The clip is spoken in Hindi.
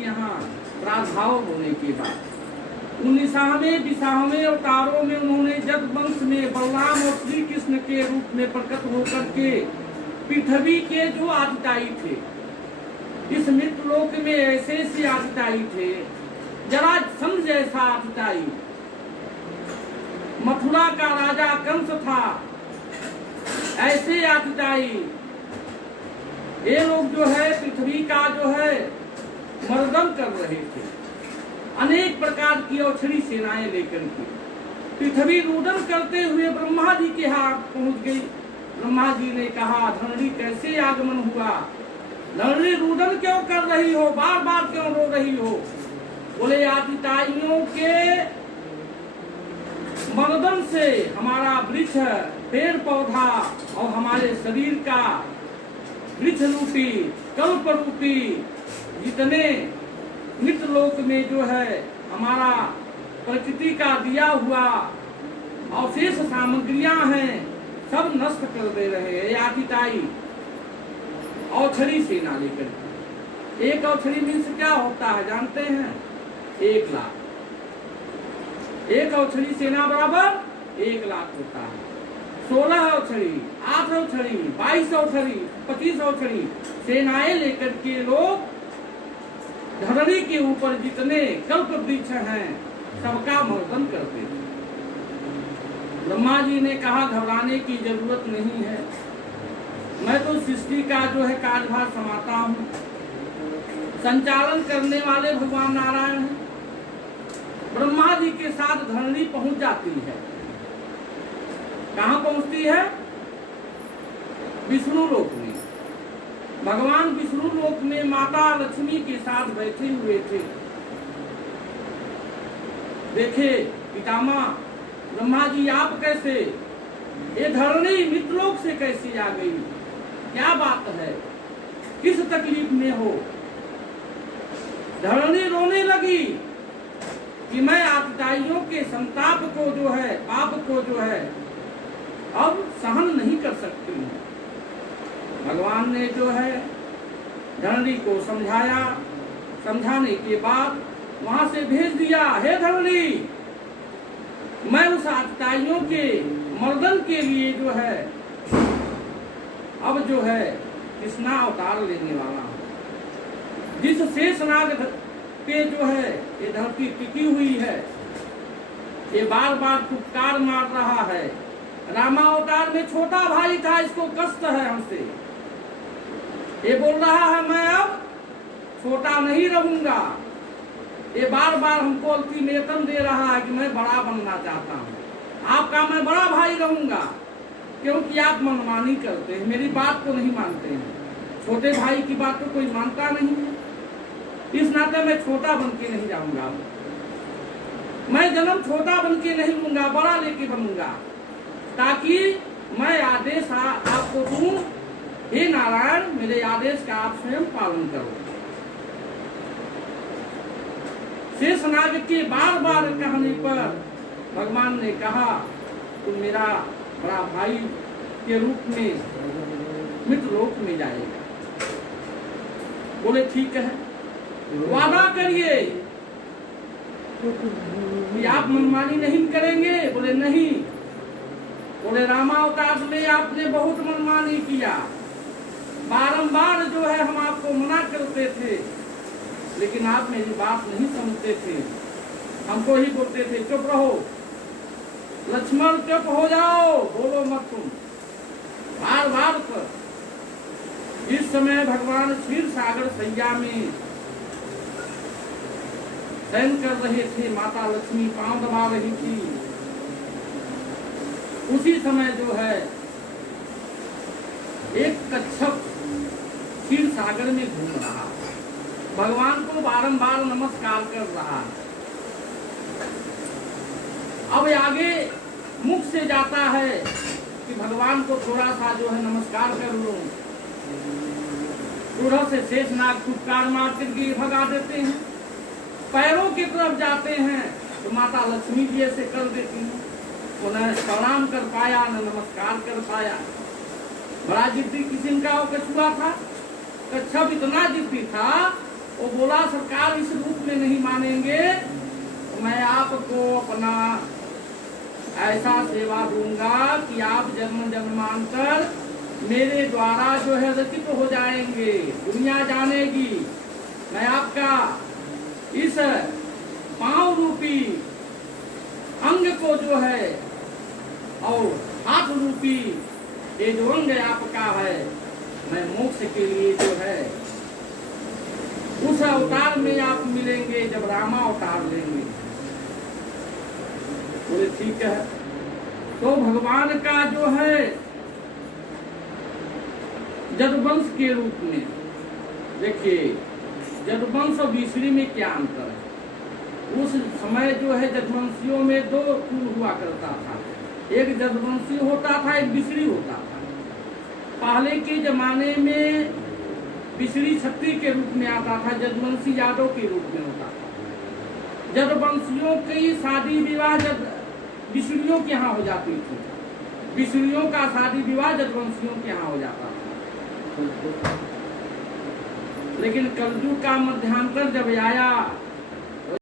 के यहाँ प्रादुर्भाव होने के बाद 19वें 20वें अवतारों में उन्होंने जग वंश में बलराम और श्री कृष्ण के रूप में प्रकट होकर के पृथ्वी के जो आदिताई थे, इस मृतलोक में ऐसे से आदिताई थे, जरासंध जैसा आदिताई, मथुरा का राजा कंस था, ऐसे आदिताई ये लोग जो है पृथ्वी का जो है मर्दन कर रहे थे। अनेक प्रकार की औछड़ी सेनाएं लेकर के पृथ्वी रुदन करते हुए ब्रह्मा जी के यहाँ पहुंच गई। ब्रह्मा जी ने कहा, धरणी कैसे आगमन हुआ? धरणी रुदन क्यों कर रही हो? बार बार क्यों रो रही हो? बोले आदिताइयों के मर्दन से हमारा वृक्ष, पेड़ पौधा और हमारे शरीर का वृक्ष रूपी, कल्प रूपी जितने मृतलोक में जो है हमारा प्रकृति का दिया हुआ अवशेष सामग्रियां हैं, सब नष्ट कर दे रहे हैं आदिताई औछड़ी सेना लेकर। एक औछड़ी मीन्स क्या होता है जानते हैं? 1 लाख। एक औछड़ी सेना बराबर 1 लाख होता है। 16 औछड़ी, 8 औछड़ी, 22 औछड़ी, 25 औछड़ी सेनाएं लेकर के लोग धरणी के ऊपर जितने कल्प वृक्ष हैं सबका मर्दन करते थे। ब्रह्मा जी ने कहा, घबराने की जरूरत नहीं है, मैं तो सृष्टि का जो है कार्यभार संभालता हूँ, संचालन करने वाले भगवान नारायण हैं। ब्रह्मा जी के साथ धरणी पहुंच जाती है। कहाँ पहुंचती है? विष्णु लोक में। भगवान विष्णु लोक में माता लक्ष्मी के साथ बैठे हुए थे। देखे पितामह ब्रह्मा जी, आप कैसे, ये धरणी मृतलोक से कैसे आ गई? क्या बात है? किस तकलीफ में हो? धरणी रोने लगी कि मैं आदिताइयों के संताप को जो है, पाप को जो है अब सहन नहीं कर सकती हूँ। भगवान ने जो है धरणी को समझाया, समझाने के बाद वहां से भेज दिया, हे धरणी, मैं उस आदिताइयों के मर्दन के लिए जो है अब जो है कृष्णा अवतार लेने वाला हूं। जिस शेषनाग पे जो है ये धरती टिकी हुई है, ये बार बार फुटकार मार रहा है। रामावतार में छोटा भाई था, इसको कष्ट है हमसे, ये बोल रहा है मैं अब छोटा नहीं रहूंगा। ये बार बार हमको अल्टीमेटम दे रहा है कि मैं बड़ा बनना चाहता हूँ, आपका मैं बड़ा भाई रहूंगा, क्योंकि आप मनमानी करते हैं, मेरी बात को नहीं मानते हैं। छोटे भाई की बात को कोई मानता नहीं है, इस नाते मैं छोटा बन के नहीं जाऊंगा। मैं जन्म छोटा बन के नहीं लूंगा, बड़ा लेके बनूंगा, ताकि मैं आदेश आपको दूं, हे नारायण, मेरे आदेश का आप स्वयं पालन करो। शेषनाग के बार बार कहने पर भगवान ने कहा, तुम मेरा बड़ा भाई के रूप में मृतलोक में जाएगा। बोले ठीक है, वादा करिए कि आप मनमानी नहीं करेंगे। बोले नहीं। बोले रामावतार में आपने बहुत मनमानी किया, बारंबार जो है हम आपको मना करते थे, लेकिन आप मेरी बात नहीं सुनते थे, हमको ही बोलते थे चुप रहो, लक्ष्मण चुप हो जाओ, बोलो मत तुम, बार बार पर। इस समय भगवान क्षीर सागर सैया में शयन कर रहे थे, माता लक्ष्मी पांव दबा रही थी। उसी समय जो है एक कच्छप क्षीर सागर में घूम रहा, भगवान को बारंबार नमस्कार कर रहा। अब आगे मुख से जाता है कि भगवान को थोड़ा सा जो है नमस्कार कर लूं, उधर से शेषनाग फुटकार मार करके भगा देते हैं। पैरों की तरफ जाते हैं तो माता लक्ष्मी जी ऐसे कर देती हैं, उन्हें प्रणाम कर पाया न नमस्कार कर पाया। बड़ा जिद्दी किस्म का वो कछुआ था, कच्छप इतना जिद्दी था वो बोला सरकार इस रूप में नहीं मानेंगे तो मैं आपको अपना ऐसा सेवा दूंगा कि आप जन्म जन्मांतर मेरे द्वारा जो है रचित हो जाएंगे, दुनिया जानेगी। मैं आपका इस पांव रूपी अंग को जो है और हाथ रूपी ये जो अंग आपका है, मैं मोक्ष के लिए जो है उस अवतार में आप मिलेंगे जब रामा अवतार लेंगे। बोले ठीक है। तो भगवान का जो है जदुवंश के रूप में देखिए, जदुवंश और विश्री में क्या अंतर है। उस समय जो है जदुवंशियों में दो कुल हुआ करता था, एक जदुवंशी होता था, एक विश्री होता था। पहले के जमाने में विश्री क्षत्रिय के रूप में आता था, जदुवंशी यादव के रूप में होता था। जदुवंशियों की शादी विवाह विश्रियों के यहाँ हो जाती थी, विश्रियों का शादी विवाह जदुवंशियों के यहाँ हो जाता था। लेकिन कलयुग का मध्यांतर जब आया